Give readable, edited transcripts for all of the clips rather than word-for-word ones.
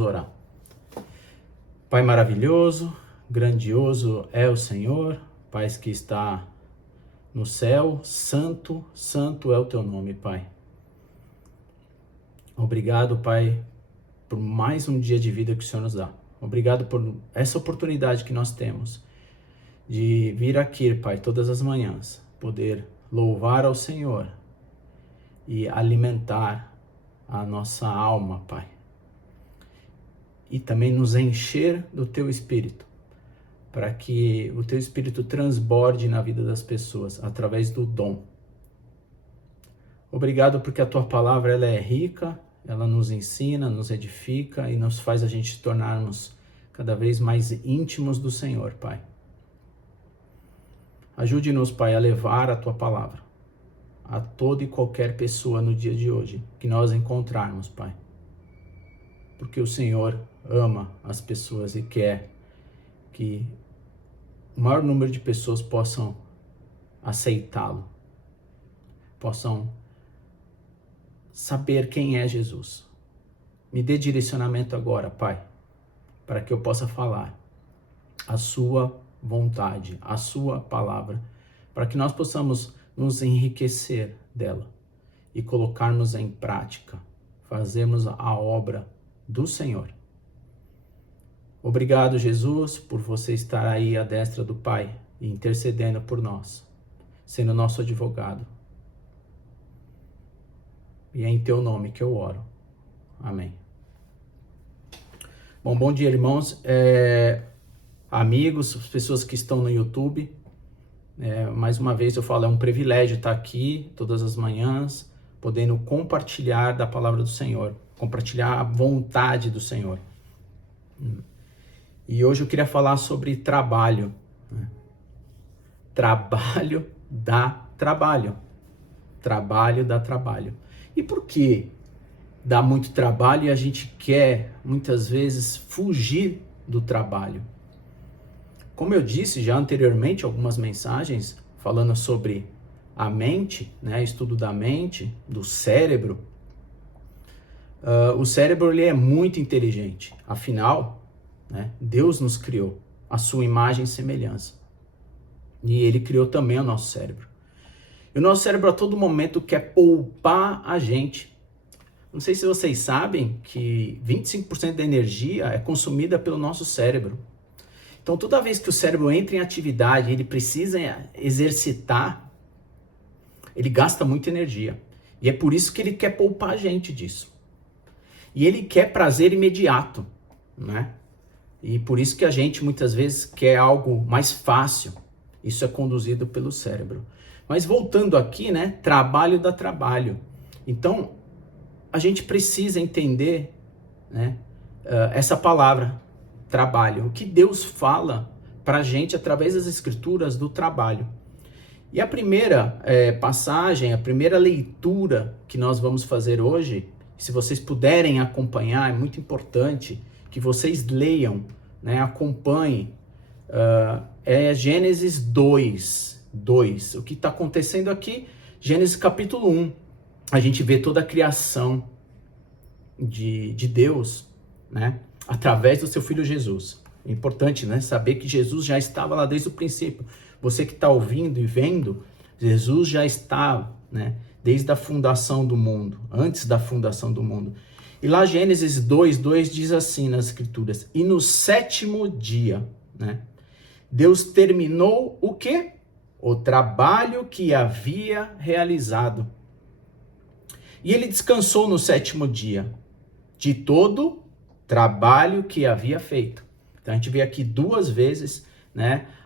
Vamos orar. Pai maravilhoso, grandioso é o Senhor, Pai que está no céu, santo, santo é o teu nome, Pai. Obrigado, Pai, por mais um dia de vida que o Senhor nos dá. Obrigado por essa oportunidade que nós temos de vir aqui, Pai, todas as manhãs, poder louvar ao Senhor e alimentar a nossa alma, Pai. E também nos encher do Teu Espírito, para que o Teu Espírito transborde na vida das pessoas, através do dom. Obrigado porque a Tua palavra ela é rica, ela nos ensina, nos edifica e nos faz a gente tornarmos cada vez mais íntimos do Senhor, Pai. Ajude-nos, Pai, a levar a Tua palavra a toda e qualquer pessoa no dia de hoje que nós encontrarmos, Pai. Porque o Senhor ama as pessoas e quer que o maior número de pessoas possam aceitá-lo, possam saber quem é Jesus. Me dê direcionamento agora, Pai, para que eu possa falar a sua vontade, a sua palavra, para que nós possamos nos enriquecer dela e colocarmos em prática, fazermos a obra do Senhor. Obrigado, Jesus, por você estar aí à destra do Pai, intercedendo por nós, sendo nosso advogado. E é em teu nome que eu oro. Amém. Bom dia, irmãos, amigos, pessoas que estão no YouTube. Mais uma vez eu falo, é um privilégio estar aqui todas as manhãs, podendo compartilhar da palavra do Senhor, compartilhar a vontade do Senhor. E hoje eu queria falar sobre trabalho. Trabalho dá trabalho. Trabalho dá trabalho. E por que dá muito trabalho e a gente quer, muitas vezes, fugir do trabalho? Como eu disse já anteriormente, algumas mensagens falando sobre a mente, estudo da mente, do cérebro. O cérebro ele é muito inteligente, afinal, Deus nos criou a sua imagem e semelhança. E Ele criou também o nosso cérebro. E o nosso cérebro a todo momento quer poupar a gente. Não sei se vocês sabem que 25% da energia é consumida pelo nosso cérebro. Então, toda vez que o cérebro entra em atividade, ele precisa exercitar, ele gasta muita energia. E é por isso que ele quer poupar a gente disso. E ele quer prazer imediato, E por isso que a gente muitas vezes quer algo mais fácil. Isso é conduzido pelo cérebro. Mas voltando aqui, trabalho dá trabalho. Então, a gente precisa entender essa palavra, trabalho. O que Deus fala para a gente através das escrituras do trabalho. E a primeira passagem, a primeira leitura que nós vamos fazer hoje, se vocês puderem acompanhar, é muito importante que vocês leiam, acompanhem, é Gênesis 2. O que está acontecendo aqui? Gênesis capítulo 1. A gente vê toda a criação de Deus, através do seu Filho Jesus. É importante, saber que Jesus já estava lá desde o princípio. Você que está ouvindo e vendo, Jesus já estava, desde a fundação do mundo, antes da fundação do mundo. E lá Gênesis 2:2 diz assim nas escrituras: e no sétimo dia, Deus terminou o quê? O trabalho que havia realizado. E ele descansou no sétimo dia de todo trabalho que havia feito. Então a gente vê aqui duas vezes,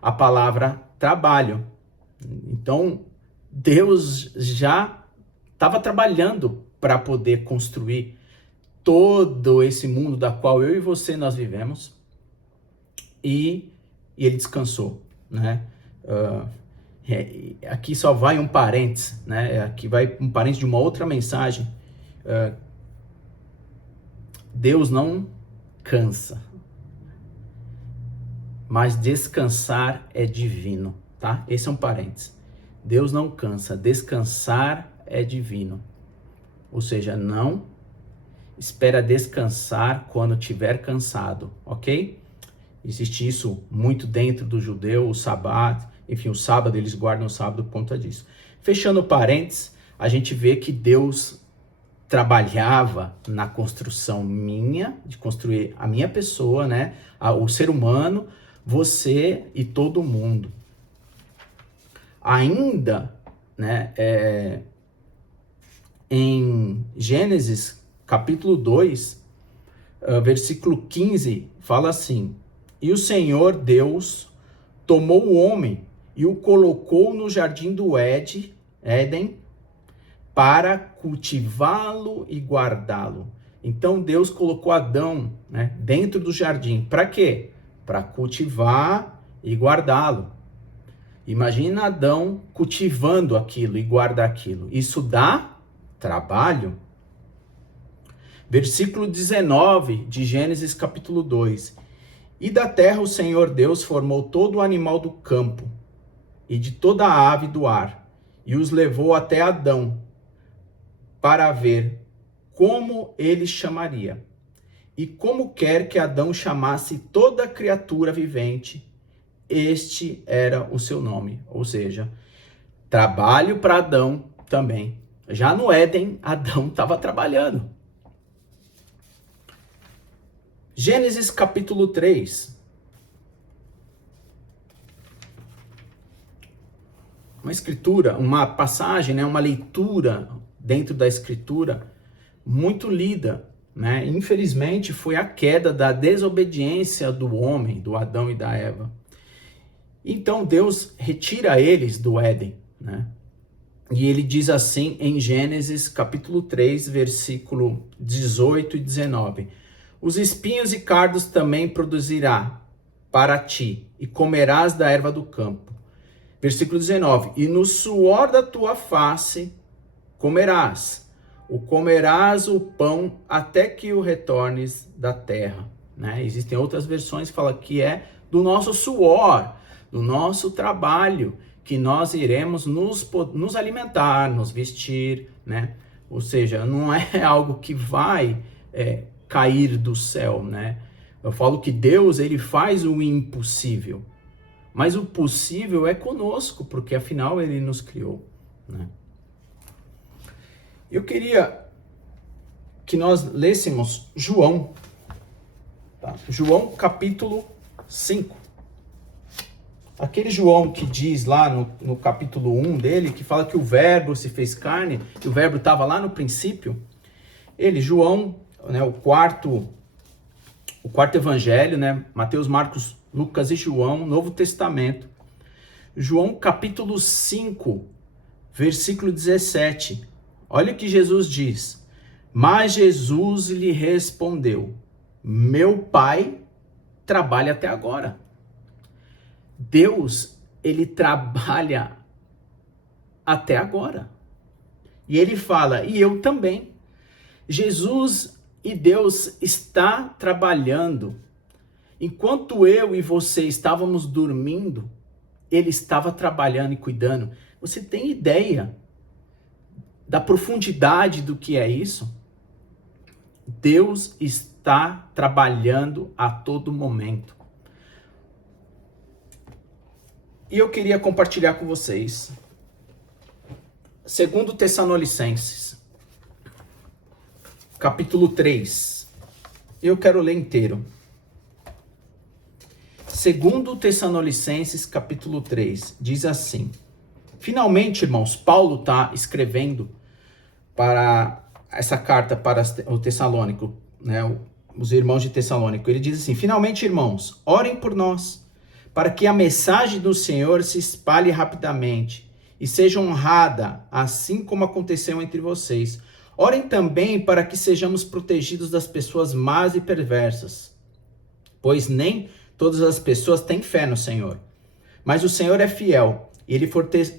a palavra trabalho. Então Deus já estava trabalhando para poder construir todo esse mundo da qual eu e você nós vivemos, e ele descansou, aqui só vai um parênteses, aqui vai um parênteses de uma outra mensagem. Deus não cansa, mas descansar é divino, tá? Esse é um parênteses. Deus não cansa, descansar é divino. Ou seja, não espera descansar quando tiver cansado, ok? Existe isso muito dentro do judeu, o sábado, enfim, o sábado, eles guardam o sábado por conta disso. Fechando parênteses, a gente vê que Deus trabalhava na construção minha, de construir a minha pessoa, né? O ser humano, você e todo mundo. Ainda, né, em Gênesis capítulo 2, versículo 15, fala assim: E o Senhor Deus tomou o homem e o colocou no jardim do Éden para cultivá-lo e guardá-lo. Então Deus colocou Adão, né, dentro do jardim. Para quê? Para cultivar e guardá-lo. Imagina Adão cultivando aquilo e guardar aquilo. Isso dá trabalho. Versículo 19 de Gênesis capítulo 2. E da terra o Senhor Deus formou todo o animal do campo e de toda a ave do ar, e os levou até Adão, para ver como ele chamaria. E como quer que Adão chamasse toda criatura vivente, este era o seu nome. Ou seja, trabalho para Adão também. Já no Éden, Adão estava trabalhando. Gênesis capítulo 3. Uma escritura, uma passagem, né, uma leitura dentro da escritura muito lida, né? Infelizmente foi a queda da desobediência do homem, do Adão e da Eva. Então Deus retira eles do Éden, né? E ele diz assim em Gênesis capítulo 3, versículo 18 e 19: Os espinhos e cardos também produzirá para ti, e comerás da erva do campo. Versículo 19: E no suor da tua face comerás o pão até que o retornes da terra. Né? Existem outras versões que falam que é do nosso suor, do nosso trabalho, que nós iremos nos alimentar, nos vestir, né? Ou seja, não é algo que vai cair do céu, né? Eu falo que Deus, ele faz o impossível, mas o possível é conosco, porque afinal ele nos criou, né? Eu queria que nós lêssemos João, tá? João capítulo 5. Aquele João que diz lá no capítulo 1 dele, que fala que o verbo se fez carne, que o verbo estava lá no princípio. João, né, o quarto evangelho, né, Mateus, Marcos, Lucas e João, Novo Testamento. João capítulo 5, versículo 17. Olha o que Jesus diz: Mas Jesus lhe respondeu: Meu Pai trabalha até agora. Deus, ele trabalha até agora. E ele fala: e eu também. Jesus e Deus está trabalhando. Enquanto eu e você estávamos dormindo, ele estava trabalhando e cuidando. Você tem ideia da profundidade do que é isso? Deus está trabalhando a todo momento. E eu queria compartilhar com vocês 2 Tessalonicenses, capítulo 3. Eu quero ler inteiro. 2 Tessalonicenses, capítulo 3, diz assim. Finalmente, irmãos, Paulo está escrevendo para essa carta para o Tessalônico, né, os irmãos de Tessalônico. Ele diz assim: finalmente, irmãos, orem por nós, para que a mensagem do Senhor se espalhe rapidamente e seja honrada, assim como aconteceu entre vocês. Orem também para que sejamos protegidos das pessoas más e perversas, pois nem todas as pessoas têm fé no Senhor. Mas o Senhor é fiel, e Ele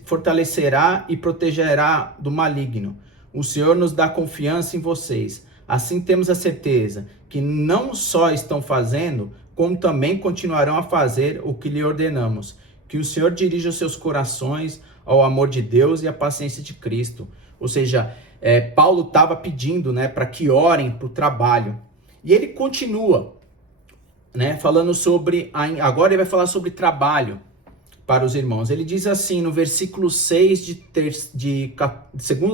fortalecerá e protegerá do maligno. O Senhor nos dá confiança em vocês. Assim temos a certeza que não só estão fazendo, como também continuarão a fazer o que lhe ordenamos. Que o Senhor dirija os seus corações ao amor de Deus e à paciência de Cristo. Ou seja, Paulo estava pedindo, né, para que orem para o trabalho. E ele continua, né, falando sobre, agora ele vai falar sobre trabalho para os irmãos. Ele diz assim no versículo 6 de 2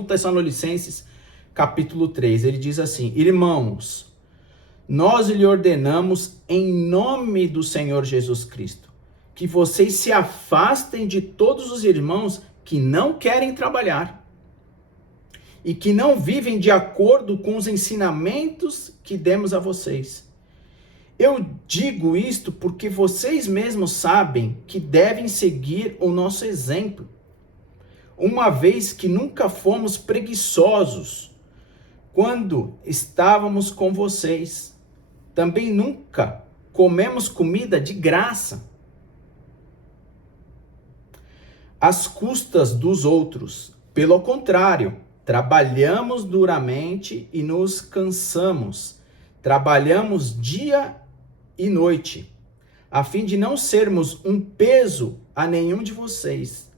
Tessalonicenses, capítulo 3, ele diz assim: irmãos, nós lhe ordenamos em nome do Senhor Jesus Cristo, que vocês se afastem de todos os irmãos que não querem trabalhar e que não vivem de acordo com os ensinamentos que demos a vocês. Eu digo isto porque vocês mesmos sabem que devem seguir o nosso exemplo, uma vez que nunca fomos preguiçosos quando estávamos com vocês. Também nunca comemos comida de graça, às custas dos outros. Pelo contrário, trabalhamos duramente e nos cansamos. Trabalhamos dia e noite, a fim de não sermos um peso a nenhum de vocês.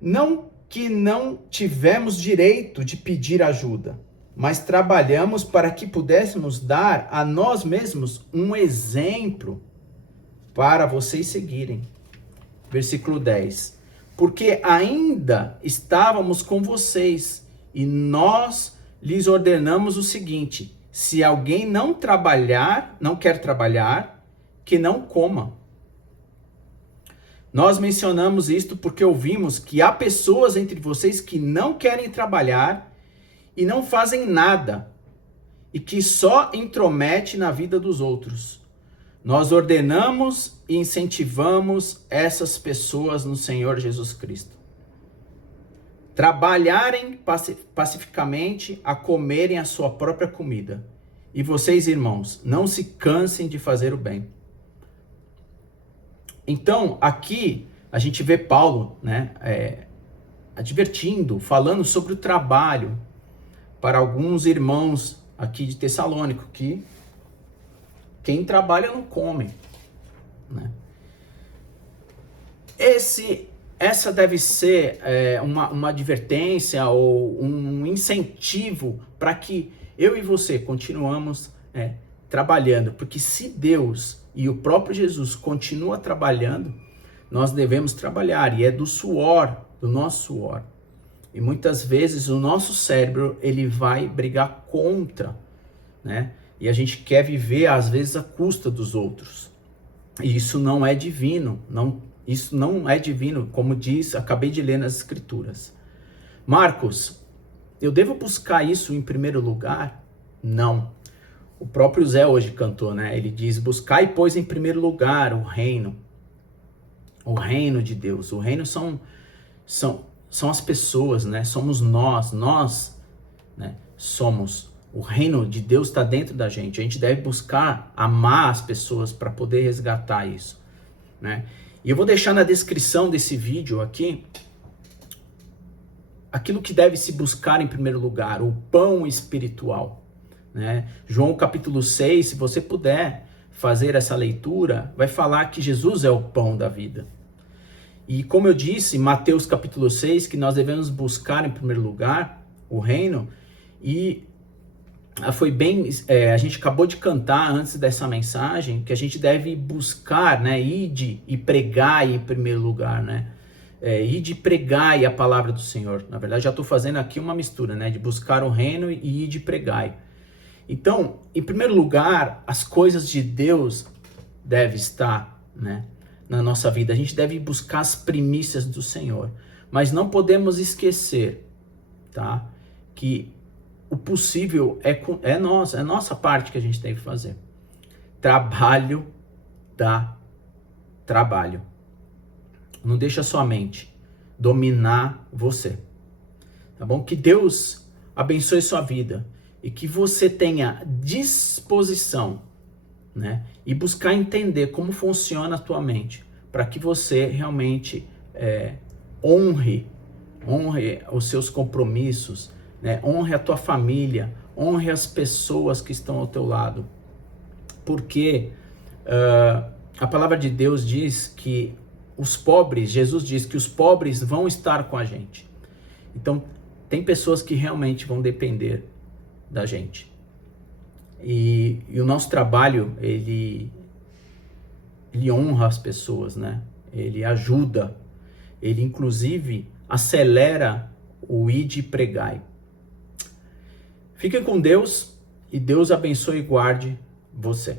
Não que não tivemos direito de pedir ajuda, mas trabalhamos para que pudéssemos dar a nós mesmos um exemplo para vocês seguirem. Versículo 10. Porque ainda estávamos com vocês e nós lhes ordenamos o seguinte: se alguém não quer trabalhar, que não coma. Nós mencionamos isto porque ouvimos que há pessoas entre vocês que não querem trabalhar e não fazem nada, e que só intromete na vida dos outros. Nós ordenamos e incentivamos essas pessoas no Senhor Jesus Cristo. Trabalharem pacificamente a comerem a sua própria comida. E vocês, irmãos, não se cansem de fazer o bem. Então, aqui a gente vê Paulo, né, advertindo, falando sobre o trabalho para alguns irmãos aqui de Tessalônico, que quem trabalha não come, né? Essa deve ser uma advertência ou um incentivo para que eu e você continuamos trabalhando, porque se Deus e o próprio Jesus continua trabalhando, nós devemos trabalhar, e é do nosso suor. E muitas vezes o nosso cérebro, ele vai brigar contra, né? E a gente quer viver, às vezes, à custa dos outros. E isso não é divino, isso não é divino, como diz, acabei de ler nas Escrituras. Marcos, eu devo buscar isso em primeiro lugar? Não. O próprio Zé hoje cantou, né? Ele diz: buscai, pois, em primeiro lugar o reino de Deus. O reino são as pessoas, né? Somos nós, né? Somos. O reino de Deus está dentro da gente. A gente deve buscar amar as pessoas para poder resgatar isso, né? E eu vou deixar na descrição desse vídeo aqui aquilo que deve se buscar em primeiro lugar, o pão espiritual, né? João capítulo 6, se você puder fazer essa leitura, vai falar que Jesus é o pão da vida. E como eu disse, Mateus capítulo 6, que nós devemos buscar em primeiro lugar o reino. E foi bem, a gente acabou de cantar antes dessa mensagem, que a gente deve buscar, né, ide e pregar em primeiro lugar, né, ide e pregai a palavra do Senhor. Na verdade, já estou fazendo aqui uma mistura, né, de buscar o reino e ide e pregai. Então, em primeiro lugar, as coisas de Deus devem estar, né, na nossa vida. A gente deve buscar as primícias do Senhor, mas não podemos esquecer, tá, que o possível é nossa parte que a gente tem que fazer. Trabalho dá trabalho. Não deixa sua mente dominar você. Tá bom? Que Deus abençoe sua vida e que você tenha disposição, né? E buscar entender como funciona a tua mente, para que você realmente honre os seus compromissos, né? Honre a tua família, honre as pessoas que estão ao teu lado, porque a palavra de Deus diz que os pobres, Jesus diz que os pobres vão estar com a gente. Então, tem pessoas que realmente vão depender da gente. E o nosso trabalho, ele honra as pessoas, né? Ele ajuda, ele inclusive acelera o ide e pregai. Fique com Deus e Deus abençoe e guarde você.